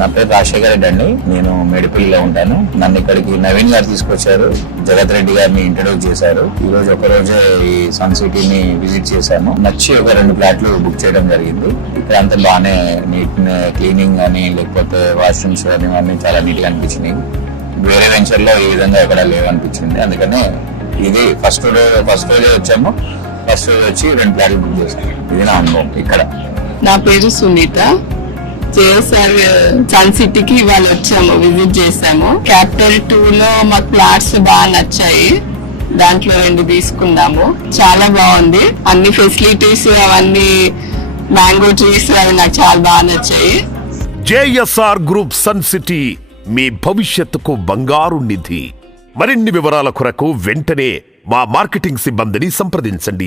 నా పేరు రాజశేఖర్ రెడ్డి అండి. నేను మేడిపల్లిలో ఉంటాను. నన్ను ఇక్కడికి నవీన్ గారు తీసుకొచ్చారు. జగత్ రెడ్డి గారిని ఇంట్రొడ్యూస్ చేశారు. ఈ రోజు ఒక రోజే ఈ సన్ సిటీని విజిట్ చేశాను. నచ్చి ఒక 2 ఫ్లాట్లు బుక్ చేయడం జరిగింది. ఇక్కడ అంతా బాగానే నీట్ క్లీనింగ్ అని లేకపోతే వాష్రూమ్స్ కానీ అన్ని చాలా నీట్ గా అనిపించినాయి. వేరే వెంచర్ లో ఈ విధంగా ఎక్కడ లేవు అనిపించింది. అందుకనే ఇది ఫస్ట్ రోజే వచ్చాము. ఫస్ట్ రోజు వచ్చి 2 ఫ్లాట్లు బుక్ చేశాము. ఇది నా అనుభవం ఇక్కడ. నా పేరు సునీత. జేఎస్ఆర్ సన్ సిటీకి ఇవాళ వచ్చాము, విజిట్ చేసాము. క్యాపిటల్ 2 లో మాకు ఫ్లాట్స్ బాగా నచ్చాయి. దాంట్లో 2 తీసుకున్నాము. చాలా బాగుంది. అన్ని ఫెసిలిటీస్ అవన్నీ మ్యాంగో ట్రీస్ అవి నాకు చాలా బాగా నచ్చాయి. జేఎస్ఆర్ గ్రూప్ సన్ సిటీ మీ భవిష్యత్తుకు బంగారు నిధి. మరిన్ని వివరాల కొరకు వెంటనే మా మార్కెటింగ్ సిబ్బందిని సంప్రదించండి.